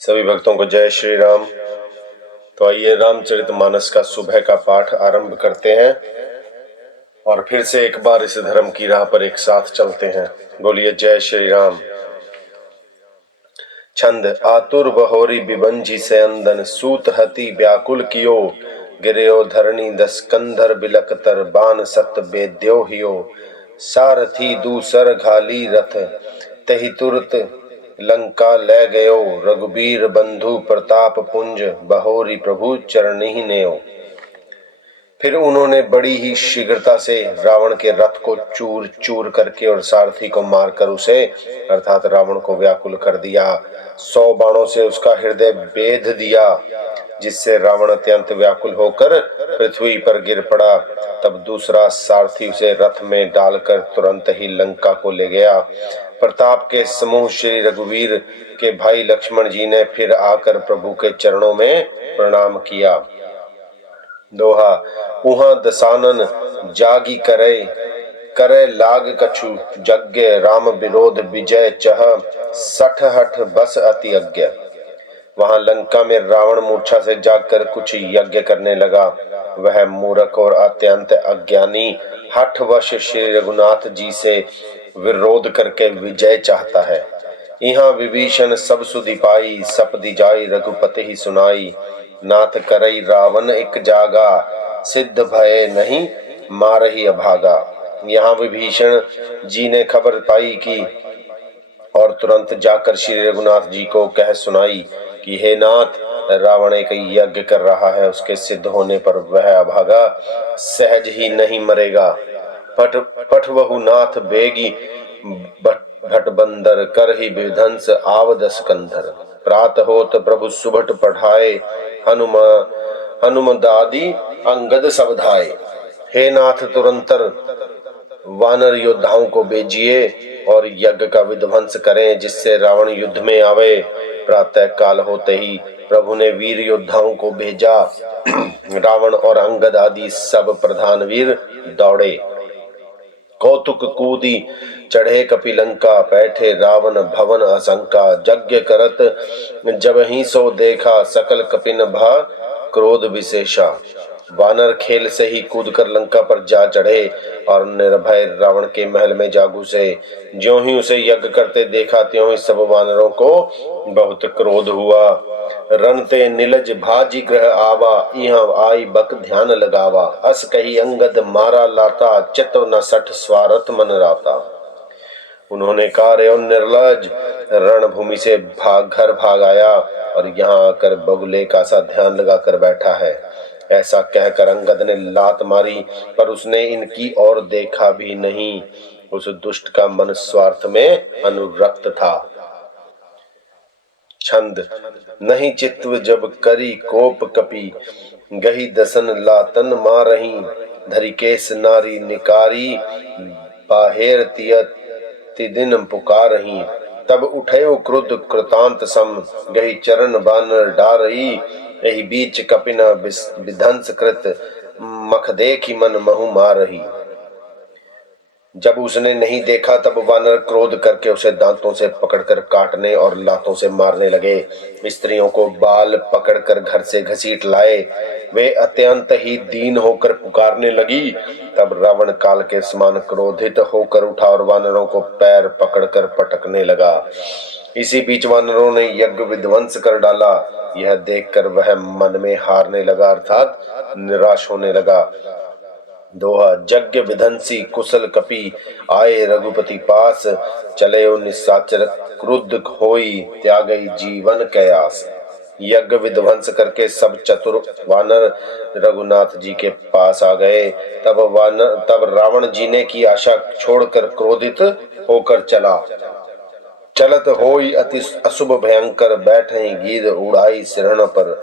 सभी भक्तों को जय श्री राम। तो आइए रामचरितमानस का सुबह का पाठ आरंभ करते हैं और फिर से एक बार इस धर्म की राह पर एक साथ चलते हैं। बोलिए जय श्री राम। छंद आतुर बहोरी बिबंजी से अंदन सूत हति व्याकुल कियो गिरयो धरणी दस कंधर बिलकतर बान सत बेद्यो हियो सारथी दूसर घाली रथ तहि तुरत लंका ले गयो रघुबीर बंधु प्रताप पुंज बहोरी प्रभु चरणी नेओ। फिर उन्होंने बड़ी ही शीघ्रता से रावण के रथ को चूर चूर करके और सारथी को मारकर उसे अर्थात रावण को व्याकुल कर दिया। 100 बाणों से उसका हृदय बेध दिया, जिससे रावण अत्यंत व्याकुल होकर पृथ्वी पर गिर पड़ा। तब दूसरा सारथी उसे रथ में डालकर तुरंत ही लंका को ले गया। प्रताप के समूह श्री रघुवीर के भाई लक्ष्मण जी ने फिर आकर प्रभु के चरणों में प्रणाम किया। दोहा उहाँ दसानन जागी करे करे लाग कछु यज्ञ राम विरोध विजय चह सठ हठ बस अति अज्ञ। वहां लंका में रावण मूर्छा से जागकर कुछ यज्ञ करने लगा। वह मूर्ख और अत्यंत अज्ञानी हठवश श्री रघुनाथ जी से विरोध करके विजय चाहता है। यहाँ विभीषण सब सुधि पाई सपदि जाई रघुपति ही सुनाई नाथ करई रावण एक जागा सिद्ध भय नहीं मारही अभागा। यहाँ विभीषण जी ने खबर पाई कि और तुरंत जाकर श्री रघुनाथ जी को कह सुनाई कि हे नाथ, रावण एक यज्ञ कर रहा है, उसके सिद्ध होने पर वह अभागा सहज ही नहीं मरेगा। पट पठवहु नाथ बेगी भट बंदर कर ही विध्वंस आवदस कंधर प्रात होत प्रभु सुभट पढ़ाए हनुमदादि अंगद सब धाए। हे नाथ, तुरंतर वानर योद्धाओं को भेजिए और यज्ञ का विध्वंस करें, जिससे रावण युद्ध में आवे। प्रातः काल होते ही प्रभु ने वीर योद्धाओं को भेजा। रावण और अंगद आदि सब प्रधान वीर दौड़े। कौतुक कूदी चढ़े कपिलंका बैठे रावण भवन आशंका यज्ञ करत जब ही सो देखा सकल कपिन भा क्रोध विशेषा। वानर खेल से ही कूदकर लंका पर जा चढ़े और निर्भय रावण के महल में जा घुसे। ज्यों ही उसे यज्ञ करते देखा त्यों ही सब वानरों को बहुत क्रोध हुआ। रनते निलज भाजी ग्रह आवा यहाँ आई बक ध्यान लगावा अस कही अंगद मारा लाता चित्त न सठ स्वार्थ मन राता। उन्होंने कहा रे निर्लज, रणभूमि से घर भाग आया और यहाँ आकर बगुले का सा ध्यान लगाकर बैठा है। ऐसा कहकर अंगद ने लात मारी, पर उसने इनकी ओर देखा भी नहीं। उस दुष्ट का मन स्वार्थ में अनुरक्त था। छंद नहीं चित्व जब करी कोप कपि गही दसन लातन मारही धरी केस नारी निकारी बाहेर तिदिन पुकारही। तब उठयो क्रुद्ध कृतांत सम गही चरण बानर डारही यही बीच कपिन विध्वंस कृत मख देखी मन महु मारही। जब उसने नहीं देखा तब वानर क्रोध करके उसे दांतों से पकड़कर काटने और लातों से मारने लगे। स्त्रियों को बाल पकड़कर घर से घसीट लाए। वे अत्यंत ही दीन होकर पुकारने लगी। तब रावण काल के समान क्रोधित होकर उठा और वानरों को पैर पकड़कर पटकने लगा। इसी बीच वानरों ने यज्ञ विध्वंस कर डाला। यह देखकर वह मन में हारने लगा अर्थात निराश होने लगा। दोहा यज्ञ विध्वंसी कुशल कपि आए रघुपति पास चले निशाचर क्रुद्ध होई त्यागई जीवन कयास। यज्ञ विध्वंस करके सब चतुर वानर रघुनाथ जी के पास आ गए। तब रावण जीने की आशा छोड़कर क्रोधित होकर चलत होई अति अशुभ भयंकर बैठे गीध उड़ाई सिरहन पर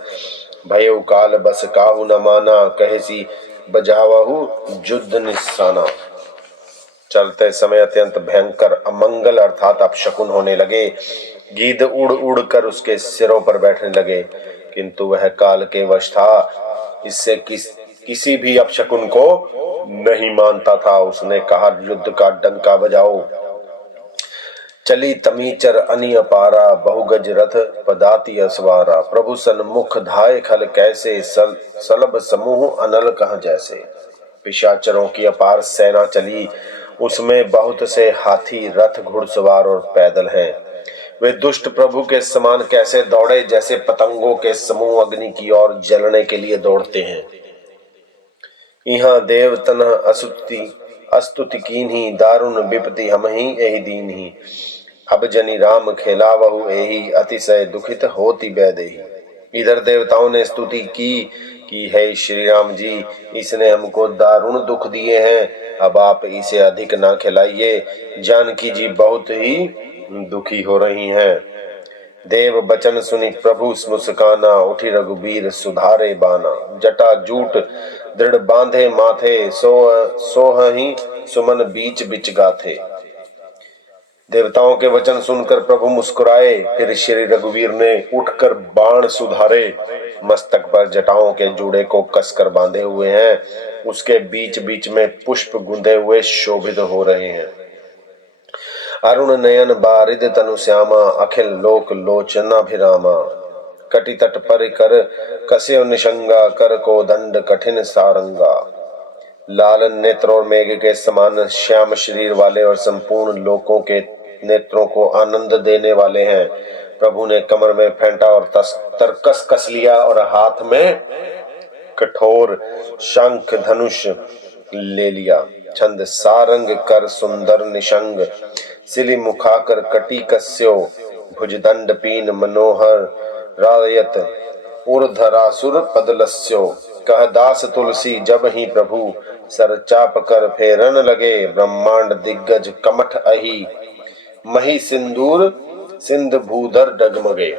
भयो काल बस काहू न माना कहेसी बजावाहु युद्ध निशाना। चलते समय अत्यंत भयंकर अमंगल अर्थात अपशकुन होने लगे। गीध उड़ उड़ कर उसके सिरों पर बैठने लगे, किंतु वह काल के वश था। इससे किसी भी अपशकुन को नहीं मानता था। उसने कहा युद्ध का डंका बजाओ। चली तमीचर अनि अपारा, बहुगज रथ पदाति असवारा। प्रभु सन्मुख धाय खल कैसे, सलभ समूह अनल कहाँ जैसे। पिशाचरों की अपार सेना चली, उसमें बहुत से हाथी रथ घुड़सवार और पैदल हैं। वे दुष्ट प्रभु के समान कैसे दौड़े, जैसे पतंगों के समूह अग्नि की ओर जलने के लिए दौड़ते हैं। यहाँ देव तनह अस्तुति कीन्ही, दारुण विपति हमहि एहि दीन्ही। अब जनि राम खेलावहु एहि, अतिशय दुखित होति बैदेही। इधर देवताओं ने स्तुति की है श्री राम जी, इसने हमको दारुण दुख दिए हैं, अब आप इसे अधिक ना खिलाइए। जानकी जी बहुत ही दुखी हो रही हैं। देव बचन सुनि प्रभु मुस्काना, उठी रघुबीर सुधारे बाना। जटा जूट दृढ़ बांधे माथे, सोहहि सुमन बीच बिच गाथे। देवताओं के वचन सुनकर प्रभु मुस्कुराए, फिर श्री रघुवीर ने उठकर बाण सुधारे। मस्तक पर जटाओं के जूड़े को कसकर बांधे हुए हैं, उसके बीच बीच में पुष्प गुंदे हुए शोभित हो रहे हैं। अरुण नयन बारिद तनु श्यामा, अखिल लोक लोचनाभिरामा। कटि तट पर कर कस्यो निशंगा, कर को दंड कठिन सारंगा। लाल नेत्र और मेघ के समान श्याम शरीर वाले और संपूर्ण लोकों के नेत्रों को आनंद देने वाले हैं। प्रभु ने कमर में फेंटा और तरकस कस लिया और हाथ में कठोर शंख धनुष ले लिया। छंद सारंग कर सुंदर निशंग, सिली मुखाकर कटी कस्यो। भुजदंड पीन मनोहर रायत, ऊर्धरासुर पदलस्यो। कह दास तुलसी जब ही प्रभु, सर चाप कर फेरन लगे। ब्रह्मांड दिग्गज कमठ अहि, मही सिंदूर सिंध भूधर डगमगे।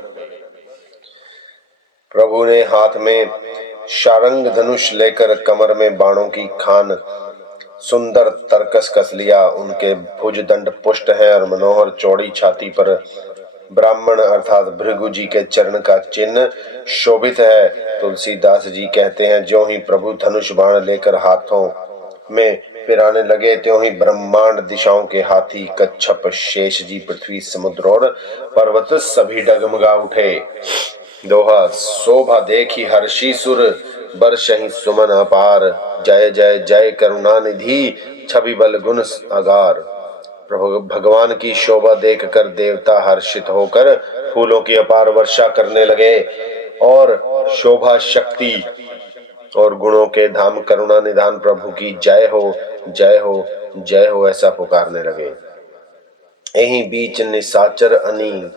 प्रभु ने हाथ में शारंग धनुष लेकर कमर में बाणों की खान सुंदर तरकस कस लिया। उनके भुज दंड पुष्ट है और मनोहर चौड़ी छाती पर ब्राह्मण अर्थात भृगु जी के चरण का चिन्ह शोभित है। तुलसीदास जी कहते हैं, ज्यों ही प्रभु धनुष बाण लेकर हाथों में फिराने लगे, त्यों ही ब्रह्मांड दिशाओं के हाथी कच्छप शेष जी पृथ्वी समुद्र और पर्वत सभी डगमगा उठे। दोहा शोभा देखी हर्षी सुर, बरसहि सुमन अपार। जय जय जय करुणा निधि, छवि बल गुण अगार। प्रभु भगवान की शोभा देखकर देवता हर्षित होकर फूलों की अपार वर्षा करने लगे और शोभा शक्ति और गुणों के धाम करुणा निधान प्रभु की जय हो जय हो जय हो ऐसा पुकारने लगे। यही बीच निशाचर अनी,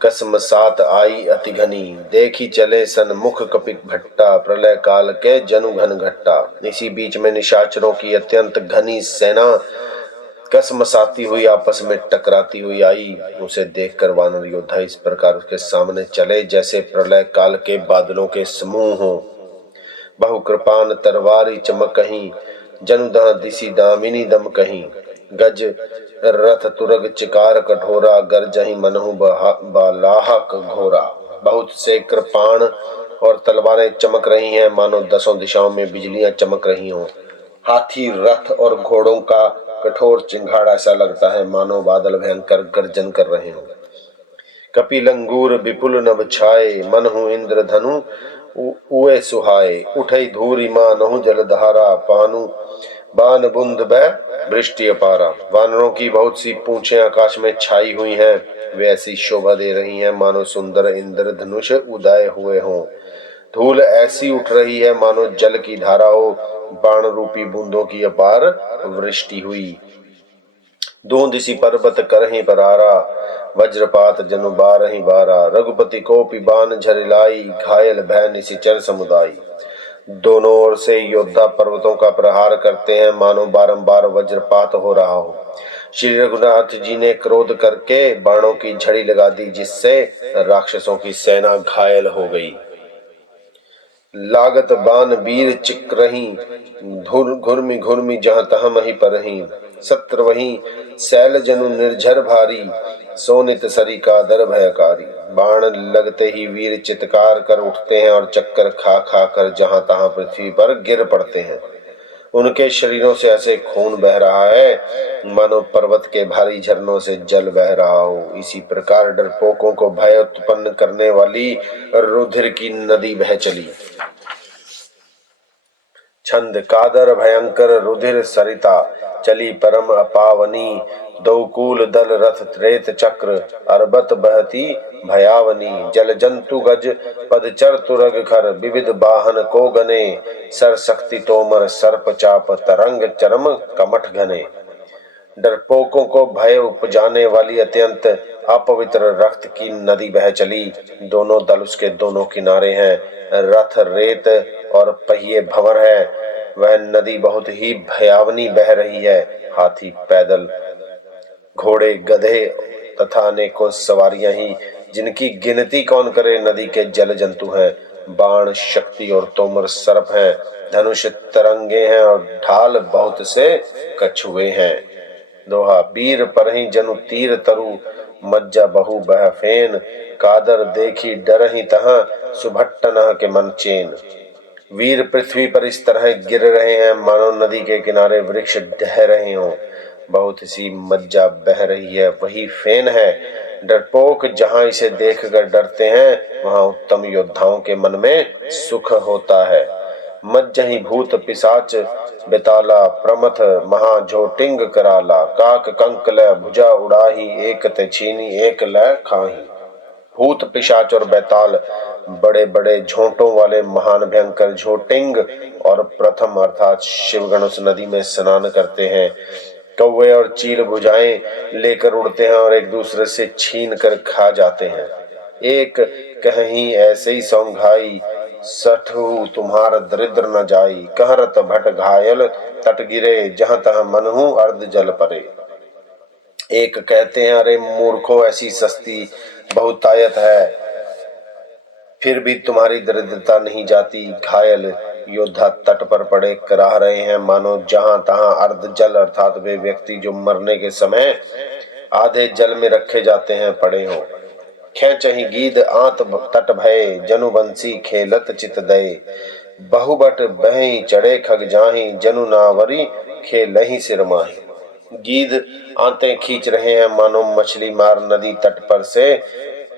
कसमसात आई अति घनी। देखी चले सन्मुख कपिक भट्टा, प्रलय काल के जनु घन घट्टा। इसी बीच में निशाचरों की अत्यंत घनी सेना कसमसाती हुई आपस में टकराती हुई आई। उसे देखकर वानर योद्धा इस प्रकार उसके सामने चले, जैसे प्रलय काल के बादलों के समूह हों। बहुकृपान तरवारी चमकहीं, जनुदह दिसी दामिनी दम कहीं। गज रथ तुरग चिकार कठोरा, गरजहि मनहु बालाहक घोरा। बहुत से कृपाण और तलवारें चमक रही हैं, मानो दसों दिशाओं में बिजलियां चमक रही हों। हाथी रथ और घोड़ों का कठोर चिंगाड़ ऐसा लगता है मानो बादल भयंकर गर्जन कर रहे हों। कपिलंगूर विपुल नभ छाए, मनहु इंद्र धनु उए सुहाए। उठई धूरी मानहु जलधारा, पानु बान बुंद बै वृष्टि अपारा। वानरों की बहुत सी पूंछें आकाश में छाई हुई हैं, वे ऐसी शोभा दे रही हैं मानो सुंदर इंद्र धनुष उदय हुए हों। धूल ऐसी उठ रही है मानो जल की धारा हो, बाण रूपी बूंदों की अपार वृष्टि हुई। दूंदिसी पर्वत करहि परारा, वज्रपात जनु बारहि बारा। रघुपति को पिबान झरिलाई, घायल भय निशिचर समुदाय। दोनों ओर से योद्धा पर्वतों का प्रहार करते हैं, मानो बारंबार वज्रपात हो रहा हो। श्री रघुनाथ जी ने क्रोध करके बाणों की झड़ी लगा दी, जिससे राक्षसों की सेना घायल हो गई। लागत बान वीर चिक्रही, घुर्मी घुर्मी जहाँ तहाँ मही परही। सत्र वही शैल जनु निर्झर भारी, सोनित सरिका दर भयकारी। बाण लगते ही वीर चित्कार कर उठते हैं और चक्कर खा खा कर जहाँ तहाँ पृथ्वी पर गिर पड़ते हैं। उनके शरीरों से ऐसे खून बह रहा है मानो पर्वत के भारी झरनों से जल बह रहा हो। इसी प्रकार डरपोकों को भय उत्पन्न करने वाली रुधिर की नदी बह चली। छंद कादर भयंकर रुधिर सरिता चली परम अपावनी, दो कूल दल रथ त्रेत चक्र अरबत बहती भयावनी। जल जंतु गज पदचर तुरग खर विविध वाहन को गने, सर शक्ति तोमर सर्प चाप तरंग चरम कमठ घने। डरपोकों को भय उपजाने वाली अत्यंत अपवित्र रक्त की नदी बह चली। दोनों दल उसके दोनों किनारे हैं, रथ रेत और पहिए भंवर है। वह नदी बहुत ही भयावनी बह रही है। हाथी पैदल घोड़े गधे तथा अनेकों सवारियां ही, जिनकी गिनती कौन करे, नदी के जल जंतु हैं। बाण शक्ति और तोमर सर्प हैं, धनुष तरंगे हैं और ढाल बहुत से कछुए हैं। दोहा वीर परहि जनु तीर तरु, मज्जा बहु बह फेन। कादर देखी डरहि तहाँ, सुभट्टनः के मन चेन। वीर पृथ्वी पर इस तरह गिर रहे हैं मानो नदी के किनारे वृक्ष ढह रहे हों। बहुत सी मज्जा बह रही है, वही फेन है। डरपोक जहां इसे देखकर डरते हैं, वहां उत्तम योद्धाओं के मन में सुख होता है। मज्जहि भूत पिशाच बेताला, प्रमथ महाझोटिंग कराला। काक कंक ल भुजा उड़ाही, एक ते छीनी एक ल खाही। भूत पिशाच और बैताल बड़े बड़े झोंटों वाले महान भयंकर झोटिंग और प्रथम अर्थात शिवगण उस नदी में स्नान करते हैं। कौवे और चील भुजाएं लेकर उड़ते हैं और एक दूसरे से छीन कर खा जाते हैं। एक कहीं ऐसे ही सौंघाई, सठहु तुम्हार दरिद्र न जाई। कहरत भट घायल तट गिरे, जहां तहां मनहु अर्ध जल परे। एक कहते हैं, अरे मूर्खों, ऐसी सस्ती बहुतायत है, फिर भी तुम्हारी दरिद्रता नहीं जाती। घायल योद्धा तट पर पड़े कराह रहे हैं, मानो जहां तहां अर्ध जल अर्थात वे व्यक्ति जो मरने के समय आधे जल में रखे जाते हैं पड़े हों। खेचहि गीध आंत तट भये, जनु बंसी खेलत चित दये। बहुबट बहि चढ़े खग जाहि, जनु नावरी खेलहि सिर माहि। गीध आंतें खींच रहे हैं मानो मछली मार नदी तट पर से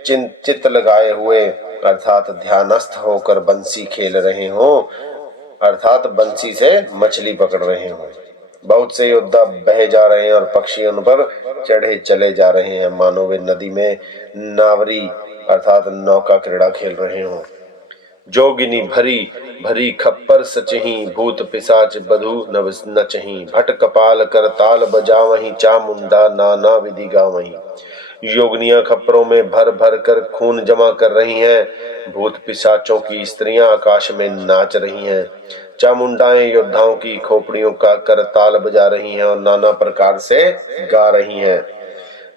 चित लगाए हुए अर्थात ध्यानस्थ होकर बंसी खेल रहे हों, अर्थात बंसी से मछली पकड़ रहे हों। बहुत से योद्धा बहे जा रहे हैं और पक्षी उन पर चढ़े चले जा रहे हैं, मानो वे नदी में नावरी अर्थात नौका क्रीड़ा खेल रहे हों। जोगिनी भरी भरी खप्पर सचही, भूत पिशाच बधु नव नचही। भट कपाल कर ताल बजावहीं, चामुंडा नाना विधि गावहीं। योगनियां खप्परों में भर भर कर खून जमा कर रही हैं। भूत पिशाचों की स्त्रियां आकाश में नाच रही हैं। चामुंडाएं योद्धाओं की खोपड़ियों का कर ताल बजा रही हैं और नाना प्रकार से गा रही हैं।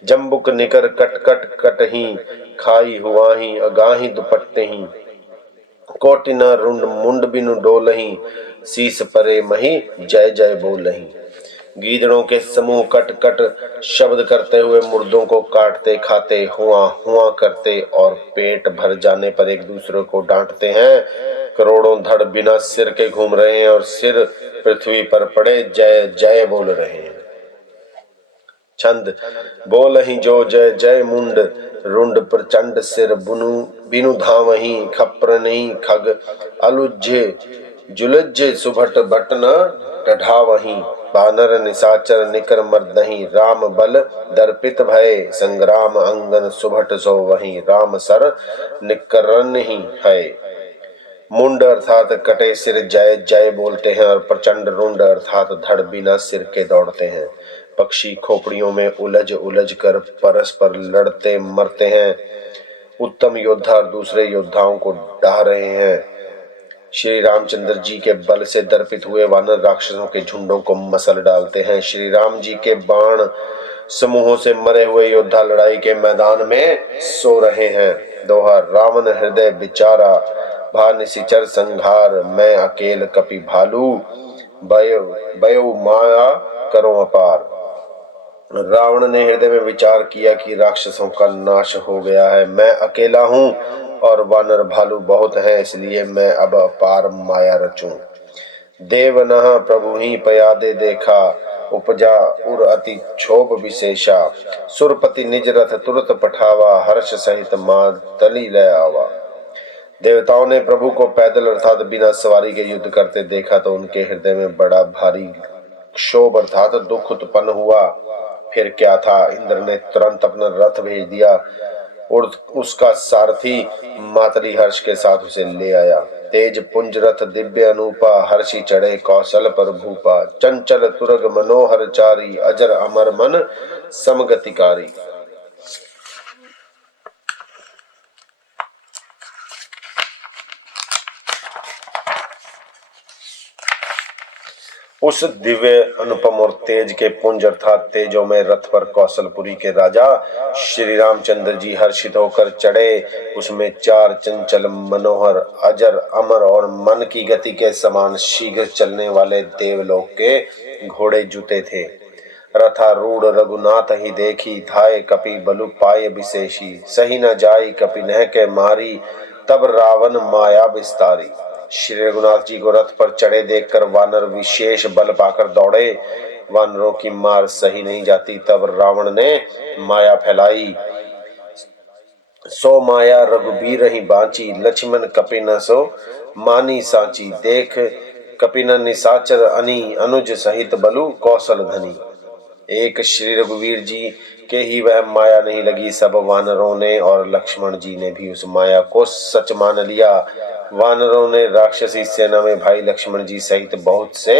जम्बुक निकर कट कट कटही, खाई हुआही अगाही दुपट्टेही। कोटिना रुंड मुंड बिनु डोलही, शीस परे मही जय जय बोलही। गीदड़ों के समूह कट कट शब्द करते हुए मुर्दों को काटते खाते हुआ हुआ करते और पेट भर जाने पर एक दूसरे को डांटते हैं। करोड़ों धड़ बिना सिर के घूम रहे हैं और सिर पृथ्वी पर पड़े जय जय बोल रहे हैं। छंद बोलहि जो जय जय मुंड, रुंड प्रचंड सिर बुनु बिनु धावही। खप्रनि खग अलुज्झे जुलज्झे, सुभट भट न डढ़ावहीं। बानर निशाचर निकर मर्दहीं, राम बल दर्पित भय। संग्राम अंगन सुभट सो वहीं, राम सर निकरन ही है। मुंड अर्थात कटे सिर जय जय बोलते हैं और प्रचंड रुंड अर्थात धड़ बिना सिर के दौड़ते हैं। पक्षी खोपड़ियों में उलझ उलझ कर परस्पर लड़ते मरते हैं। उत्तम योद्धा दूसरे योद्धाओं को डाह रहे हैं। श्री रामचंद्र जी के बल से दर्पित हुए वानर राक्षसों के झुंडों को मसल डालते हैं। श्री राम जी के बाण समूहों से मरे हुए योद्धा लड़ाई के मैदान में सो रहे हैं। दोहा रावण हृदय बिचारा, भा निशिचर संघार। मैं अकेल कपि भालू, बयो माया करो अपार। रावण ने हृदय में विचार किया कि राक्षसों का नाश हो गया है, मैं अकेला हूँ और वानर भालू बहुत हैं, इसलिए मैं अब अपार माया रचूं। देवनः प्रभु ही पयादे देखा, उपजा उर अति क्षोभ विशेषा। सुरपति निज रथ तुरत पठावा, हर्ष सहित मातली ले आवा। देवताओं ने प्रभु को पैदल अर्थात बिना सवारी के युद्ध करते देखा तो उनके हृदय में बड़ा भारी क्षोभ अर्थात दुख उत्पन्न हुआ। फिर क्या था, इंद्र ने तुरंत अपना रथ भेज दिया और उसका सारथी मातली हर्ष के साथ उसे ले आया। तेज पुंज रथ दिव्य अनूपा, हर्षि चढ़े कौशल पर भूपा। चंचल तुरग मनोहर चारी, अजर अमर मन समगतिकारी। उस दिव्य अनुपम और तेज के पुंज अर्थात तेजों में रथ पर कौशलपुरी के राजा श्री रामचंद्र जी हर्षित होकर चढ़े। उसमें 4 चंचल मनोहर अजर अमर और मन की गति के समान शीघ्र चलने वाले देवलोक के घोड़े जुते थे। रथारूढ़ रघुनाथ ही देखी, धाये कपि बलु पाए विशेषी। सही न जाई कपिनह के मारी, तब रावण माया विस्तारी। श्री रघुनाथ जी को रथ पर चढ़े देखकर वानर विशेष बल पाकर दौड़े। वानरों की मार सही नहीं जाती, तब रावण ने माया फैलाई। सो माया रघुबीर ही बांची, लक्ष्मण कपिन सो मानी सांची। देख कपिन निशाचर अनी, अनुज सहित बलु कौशल धनी। एक श्री रघुवीर जी के ही वह माया नहीं लगी, सब वानरों ने और लक्ष्मण जी ने भी उस माया को सच मान लिया। वानरों ने राक्षसी सेना में भाई लक्ष्मण जी सहित बहुत से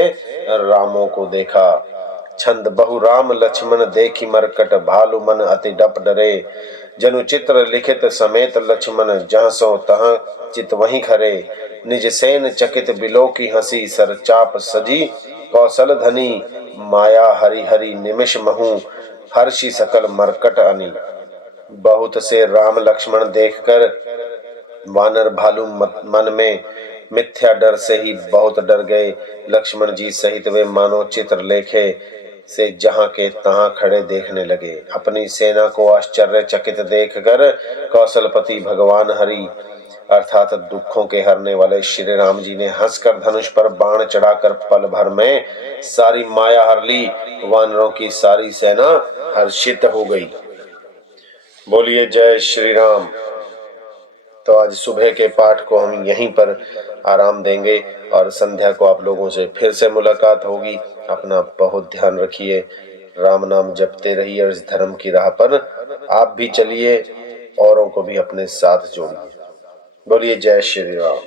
रामों को देखा। छंद बहु राम लक्ष्मण देखी मरकट, भालु मन अति डप डरे। जनु चित्र लिखित समेत लक्ष्मण, जहाँ सो तहाँ चित वहीं खरे। निज सेन चकित बिलो की हंसी, सर चाप सजी कौशल धनी। माया हरि हरि निमिष महु, हर्षि सकल मरकट अनी। बहुत से राम लक्ष्मण देखकर वानर भालू मन में मिथ्या डर से ही बहुत डर गए। लक्ष्मण जी सहित वे मानो चित्र लेखे से जहां के तहां खड़े देखने लगे। अपनी सेना को आश्चर्यचकित देखकर कौशलपति भगवान हरि अर्थात दुखों के हरने वाले श्री राम जी ने हंसकर धनुष पर बाण चढ़ाकर पल भर में सारी माया हर ली। वानरों की सारी सेना हर्षित हो गई। बोलिए जय श्री राम। तो आज सुबह के पाठ को हम यहीं पर आराम देंगे और संध्या को आप लोगों से फिर से मुलाकात होगी। अपना बहुत ध्यान रखिए, राम नाम जपते रहिए और इस धर्म की राह पर आप भी चलिए, औरों को भी अपने साथ जोड़िए। बोलिए जय श्री राम।